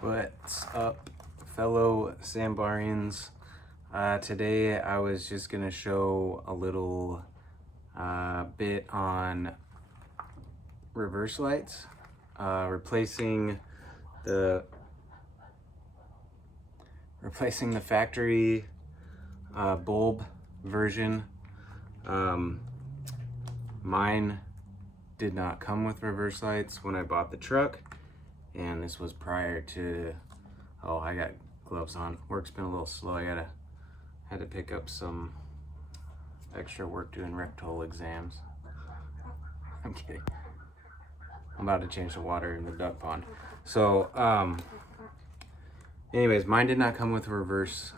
What's up, fellow Sambarians? Today I was just gonna show a little bit on reverse lights, replacing the factory bulb version. Mine did not come with reverse lights when I bought the truck, and this was prior to, oh, I got gloves on. Work's been a little slow. Had to pick up some extra work doing rectal exams. I'm kidding. I'm about to change the water in the duck pond. So, anyways, mine did not come with a reverse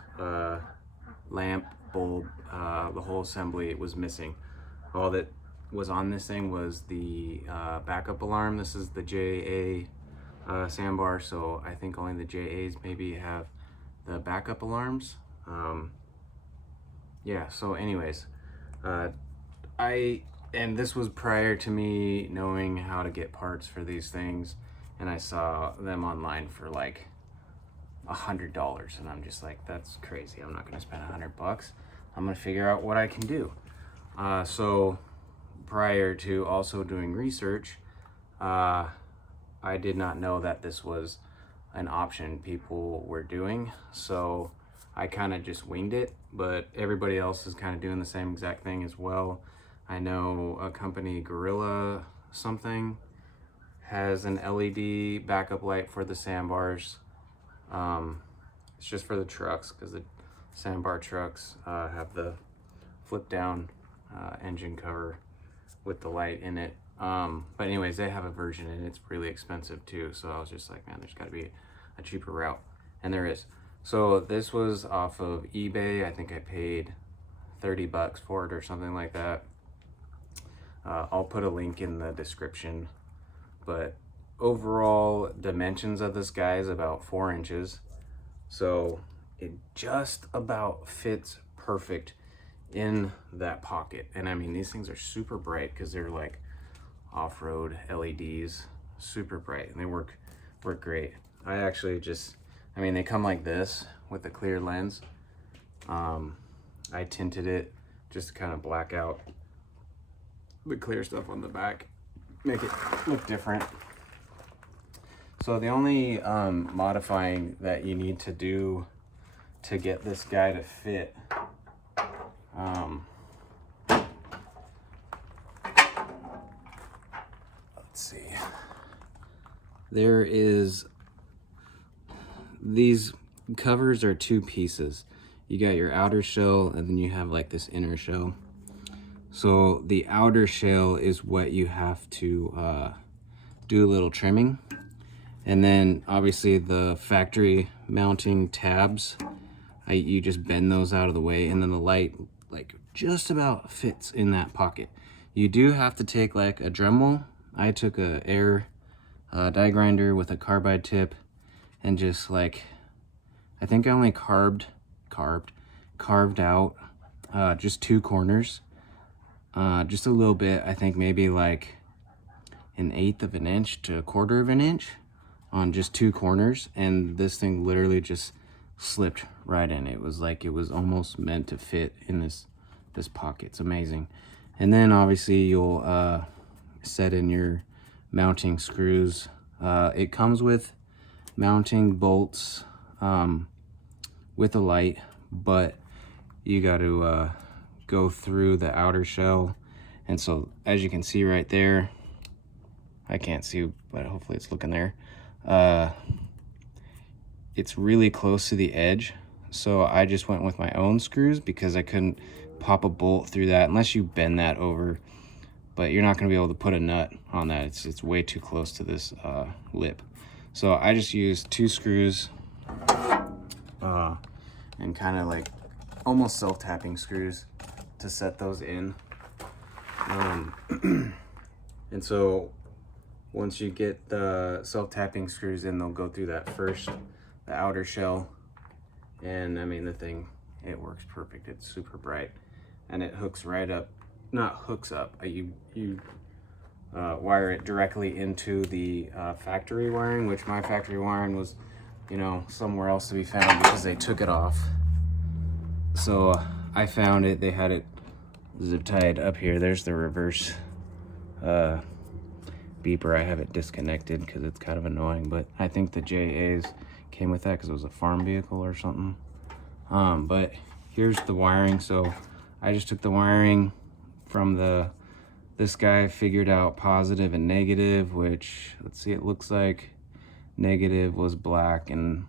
lamp, bulb. The whole assembly was missing. All that was on this thing was the backup alarm. This is the JA Sambar, so I think only the JAs maybe have the backup alarms. Yeah, so anyways, and this was prior to me knowing how to get parts for these things, and I saw them online for like $100, and I'm just like, that's crazy. I'm not gonna spend $100. I'm gonna figure out what I can do. So prior to also doing research, I did not know that this was an option people were doing, so I kind of just winged it, but everybody else is kind of doing the same exact thing as well. I know a company, Gorilla something, has an LED backup light for the Sambars. It's just for the trucks, because the Sambar trucks have the flip down engine cover with the light in it. But anyways, they have a version and it's really expensive too. So I was just like, man, there's gotta be a cheaper route. And there is. So this was off of eBay. I think I paid $30 for it or something like that. I'll put a link in the description. But overall dimensions of this guy is about 4 inches. So it just about fits perfect in that pocket. And I mean, these things are super bright because they're like off-road LEDs, super bright, and they work great. I actually just, I mean, they come like this with a clear lens. I tinted it just to kind of black out the clear stuff on the back, make it look different. So the only modifying that you need to do to get this guy to fit, let's see, there is, these covers are 2 pieces. You got your outer shell and then you have like this inner shell. So the outer shell is what you have to do a little trimming. And then obviously the factory mounting tabs, you just bend those out of the way, and then the light like just about fits in that pocket. You do have to take like a Dremel. I took a air die grinder with a carbide tip and just like, I think I only carved out just 2 corners, just a little bit. I think maybe like 1/8 of an inch to 1/4 of an inch on just 2 corners, and this thing literally just slipped right in. It was like it was almost meant to fit in this pocket. It's amazing. And then obviously you'll set in your mounting screws. It comes with mounting bolts with a light, but you got to go through the outer shell. And so as you can see right there, I can't see, but hopefully it's looking there. It's really close to the edge, so I just went with my own screws because I couldn't pop a bolt through that unless you bend that over, but you're not going to be able to put a nut on that. It's way too close to this lip. So I just used 2 screws and kind of like almost self-tapping screws to set those in. And so once you get the self-tapping screws in, they'll go through that first, the outer shell. And I mean, the thing, it works perfect. It's super bright, and it hooks right up, not hooks up, you wire it directly into the factory wiring, which my factory wiring was you know, somewhere else to be found because they took it off. So I found it. They had it zip tied up here. There's the reverse beeper. I have it disconnected because it's kind of annoying, but I think the JAs came with that because it was a farm vehicle or something. But here's the wiring. So I just took the wiring from this guy, figured out positive and negative, which, let's see, it looks like negative was black and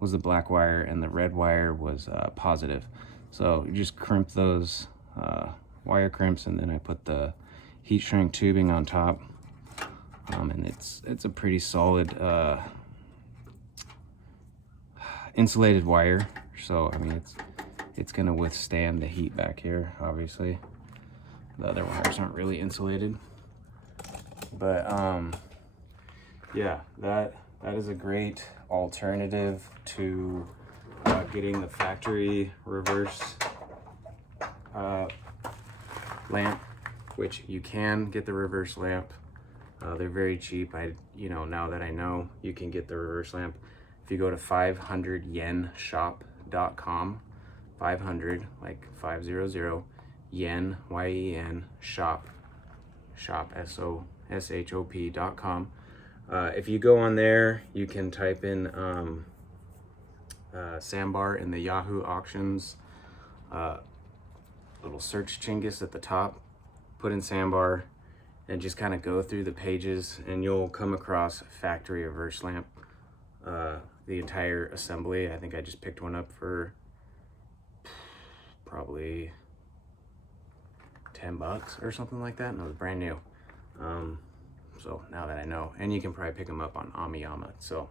was the black wire, and the red wire was positive. So you just crimp those wire crimps, and then I put the heat shrink tubing on top, and it's a pretty solid insulated wire. So I mean, it's gonna withstand the heat back here. Obviously, the other wires aren't really insulated, but yeah, that is a great alternative to getting the factory reverse lamp, which you can get the reverse lamp. They're very cheap. You know, now that I know, you can get the reverse lamp. If you go to 500yenshop.com, 500 like 500 yen, Y-E-N, shop SOSHOP.com. If you go on there, you can type in Sambar in the Yahoo auctions little search chingus at the top, put in Sambar, and just kind of go through the pages, and you'll come across factory reverse lamp, the entire assembly. I think I just picked one up for probably $10 or something like that, and it was brand new. So now that I know, and you can probably pick them up on Amiyama, so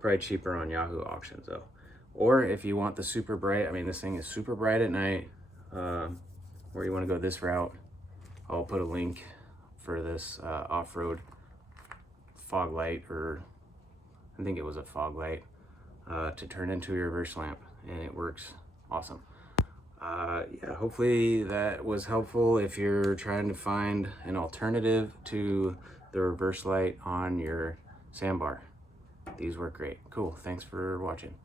probably cheaper on Yahoo auctions though. Or if you want the super bright, I mean, this thing is super bright at night, or you want to go this route, I'll put a link for this off-road fog light, or I think it was a fog light, to turn into your reverse lamp, and it works awesome. Yeah, hopefully that was helpful if you're trying to find an alternative to the reverse light on your Sambar. These work great. Cool, thanks for watching.